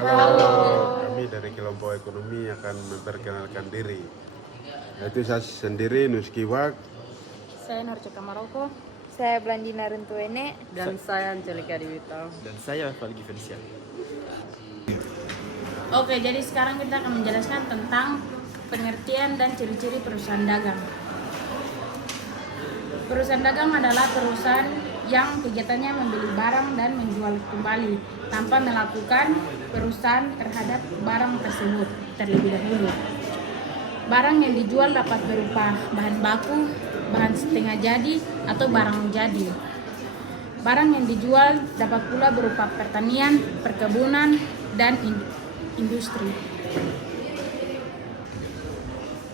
Halo, kami dari kelompok ekonomi akan memperkenalkan diri. Yaitu saya sendiri Nuskiwak. Saya Narcika Maroko. Saya Blandina Rentuene. Dan saya Angelika Diwita. Dan saya Valgi Felicia. Oke, jadi sekarang kita akan menjelaskan tentang pengertian dan ciri-ciri perusahaan dagang. Perusahaan dagang adalah perusahaan yang kegiatannya membeli barang dan menjual kembali tanpa melakukan perusahaan terhadap barang tersebut terlebih dahulu. Barang yang dijual dapat berupa bahan baku, bahan setengah jadi, atau barang jadi. Barang yang dijual dapat pula berupa pertanian, perkebunan, dan industri.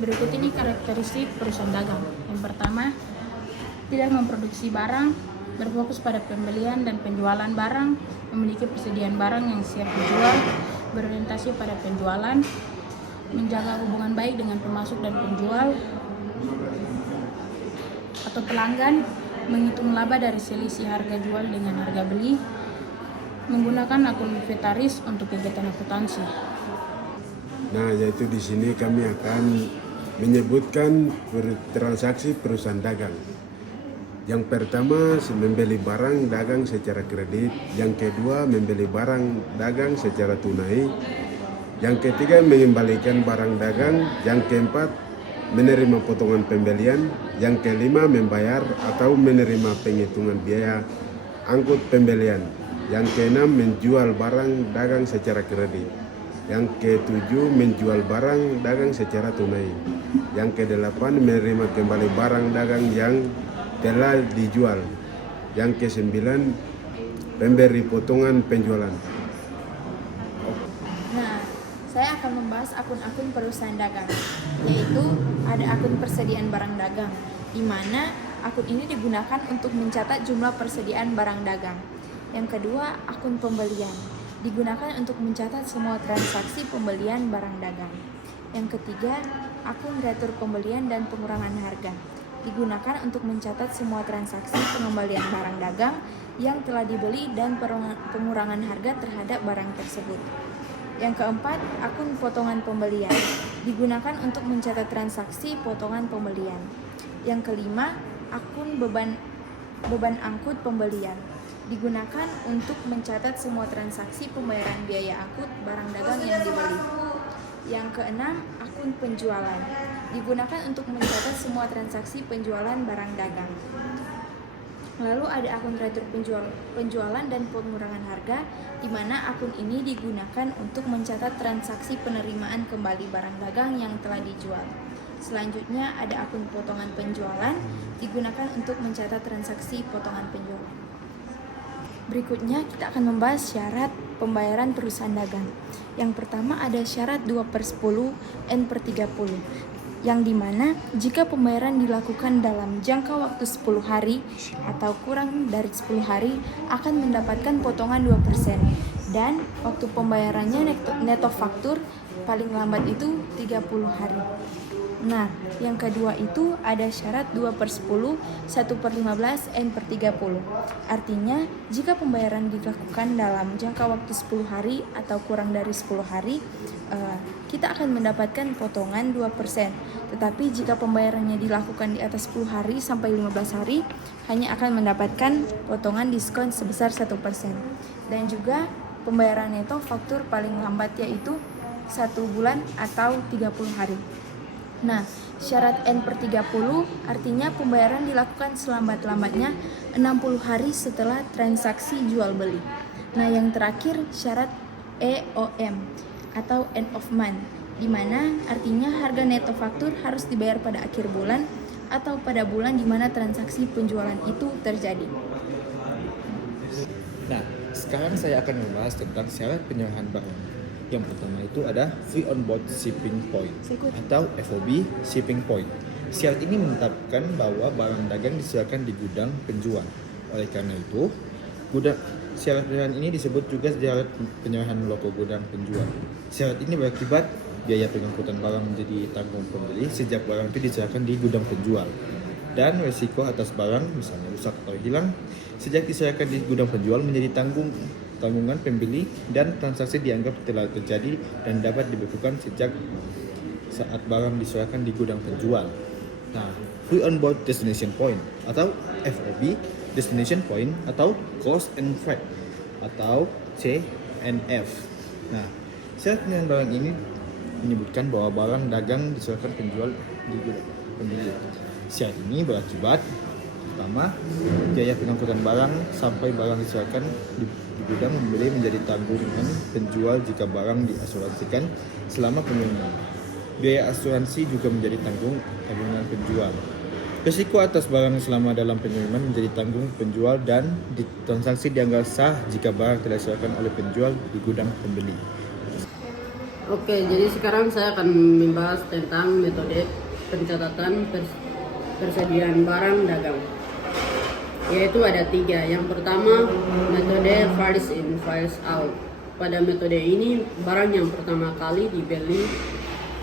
Berikut ini karakteristik perusahaan dagang. Yang pertama, tidak memproduksi barang, berfokus pada pembelian dan penjualan barang, memiliki persediaan barang yang siap dijual, berorientasi pada penjualan, menjaga hubungan baik dengan pemasok dan penjual atau pelanggan, menghitung laba dari selisih harga jual dengan harga beli, menggunakan akun inventaris untuk kegiatan akuntansi. Nah, yaitu di sini kami akan menyebutkan transaksi perusahaan dagang. Yang pertama, membeli barang dagang secara kredit. Yang kedua, membeli barang dagang secara tunai. Yang ketiga, mengembalikan barang dagang. Yang keempat, menerima potongan pembelian. Yang kelima, membayar atau menerima penghitungan biaya angkut pembelian. Yang keenam, menjual barang dagang secara kredit. Yang ketujuh, menjual barang dagang secara tunai. Yang kedelapan, menerima kembali barang dagang yang telah dijual. Yang kesembilan, pemberi potongan penjualan. Nah, saya akan membahas akun-akun perusahaan dagang, yaitu ada akun persediaan barang dagang, di mana akun ini digunakan untuk mencatat jumlah persediaan barang dagang. Yang kedua, akun pembelian, digunakan untuk mencatat semua transaksi pembelian barang dagang. Yang ketiga, akun retur pembelian dan pengurangan harga, digunakan untuk mencatat semua transaksi pengembalian barang dagang yang telah dibeli dan pengurangan harga terhadap barang tersebut. Yang keempat, akun potongan pembelian, digunakan untuk mencatat transaksi potongan pembelian. Yang kelima, akun beban angkut pembelian, digunakan untuk mencatat semua transaksi pembayaran biaya angkut barang dagang yang dibeli. Yang keenam, akun penjualan, digunakan untuk mencatat semua transaksi penjualan barang dagang. Lalu ada akun retur penjualan dan pengurangan harga, di mana akun ini digunakan untuk mencatat transaksi penerimaan kembali barang dagang yang telah dijual. Selanjutnya ada akun potongan penjualan, digunakan untuk mencatat transaksi potongan penjualan. Berikutnya kita akan membahas syarat pembayaran perusahaan dagang. Yang pertama ada syarat 2/10 N/30, yang dimana jika pembayaran dilakukan dalam jangka waktu 10 hari atau kurang dari 10 hari akan mendapatkan potongan 2%, dan waktu pembayarannya neto faktur paling lambat itu 30 hari. Nah, yang kedua itu ada syarat 2/10 1/15 N/30. Artinya, jika pembayaran dilakukan dalam jangka waktu 10 hari atau kurang dari 10 hari, kita akan mendapatkan potongan 2%. Tetapi jika pembayarannya dilakukan di atas 10 hari sampai 15 hari, hanya akan mendapatkan potongan diskon sebesar 1%. Dan juga pembayaran neto faktur paling lambat yaitu 1 bulan atau 30 hari. Nah, syarat N/30 artinya pembayaran dilakukan selambat-lambatnya 60 hari setelah transaksi jual beli. Nah, yang terakhir syarat EOM atau end of month, di mana artinya harga neto faktur harus dibayar pada akhir bulan atau pada bulan di mana transaksi penjualan itu terjadi. Nah, sekarang saya akan membahas tentang syarat penyerahan barang. Yang pertama itu ada Free on Board Shipping Point atau FOB Shipping Point. Syarat ini menetapkan bahwa barang dagang diserahkan di gudang penjual. Oleh karena itu, syarat penyerahan ini disebut juga syarat penyerahan loko gudang penjual. Syarat ini berakibat biaya pengangkutan barang menjadi tanggung pembeli sejak barang itu diserahkan di gudang penjual. Dan resiko atas barang, misalnya rusak atau hilang, sejak diserahkan di gudang penjual menjadi tanggung tanggungan pembeli dan transaksi dianggap telah terjadi dan dapat dibekukan sejak saat barang diserahkan di gudang penjual. Nah, Free on Board Destination Point atau FOB Destination Point atau Cost and Freight atau CNF. Nah, syarat penjualan barang ini menyebutkan bahwa barang dagang diserahkan penjual di gudang pembeli. Syarat ini berakibat pertama, biaya pengangkutan barang sampai barang diserahkan di gudang pembeli menjadi tanggungan penjual jika barang diasuransikan selama pengiriman. Biaya asuransi juga menjadi tanggungan penjual. Risiko atas barang selama dalam pengiriman menjadi tanggung penjual dan transaksi dianggap sah jika barang telah diserahkan oleh penjual di gudang pembeli. Oke, jadi sekarang saya akan membahas tentang metode pencatatan persediaan barang dagang. Yaitu ada 3. Yang pertama, metode first in, first out. Pada metode ini, barang yang pertama kali dibeli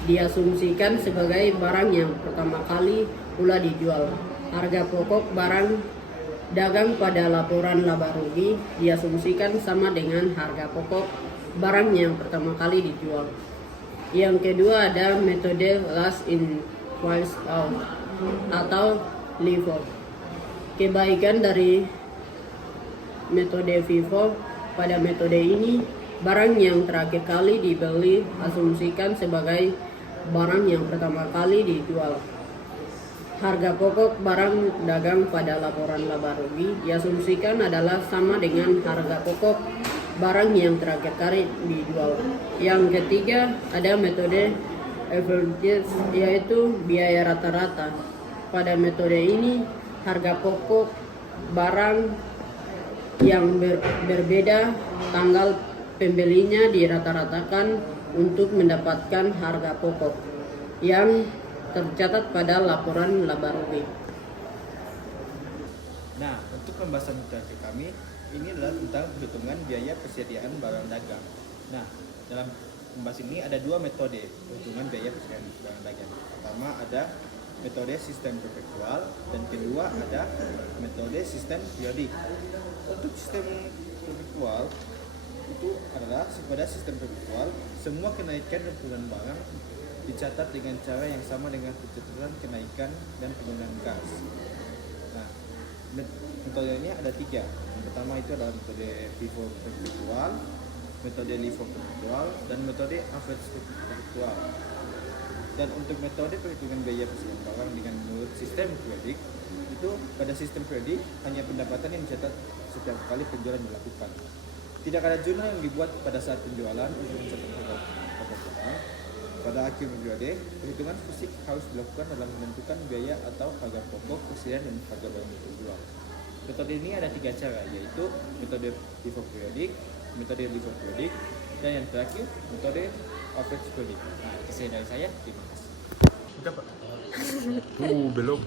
diasumsikan sebagai barang yang pertama kali pula dijual. Harga pokok barang dagang pada laporan laba rugi diasumsikan sama dengan harga pokok barang yang pertama kali dijual. Yang kedua ada metode last in, first out atau LIFO. Kebaikan dari metode FIFO, pada metode ini barang yang terakhir kali dibeli asumsikan sebagai barang yang pertama kali dijual. Harga pokok barang dagang pada laporan laba rugi diasumsikan adalah sama dengan harga pokok barang yang terakhir kali dijual. Yang ketiga ada metode average, yaitu biaya rata-rata. Pada metode ini harga pokok barang yang berbeda tanggal pembelinya dirata-ratakan untuk mendapatkan harga pokok yang tercatat pada laporan laba rugi. Nah, untuk pembahasan terakhir kami ini adalah tentang perhitungan biaya persediaan barang dagang. Nah, dalam pembahasan ini ada 2 metode perhitungan biaya persediaan barang dagang. Pertama ada metode sistem perpetual dan kedua ada metode sistem periodik. Untuk sistem perpetual itu adalah pada sistem perpetual semua kenaikan dan penurunan barang dicatat dengan cara yang sama dengan pencatatan kenaikan dan penurunan gas. Nah, metode ini ada 3. Yang pertama itu adalah metode FIFO perpetual, metode LIFO perpetual, dan metode average perpetual. Dan untuk metode perhitungan biaya persediaan barang dengan menurut sistem periodik itu pada sistem periodik hanya pendapatan yang dicatat setiap kali penjualan dilakukan. Tidak ada jurnal yang dibuat pada saat penjualan untuk mencatat harga pokok barang. Pada akhir periode, perhitungan fisik harus dilakukan dalam menentukan biaya atau harga pokok persediaan dan harga barang dijual. Metode ini ada 3 cara, yaitu metode FIFO periodik, metode LIFO periodik, dan yang terakhir metode average periodik. Nah, itu dari saya. Terima kasih. Belum.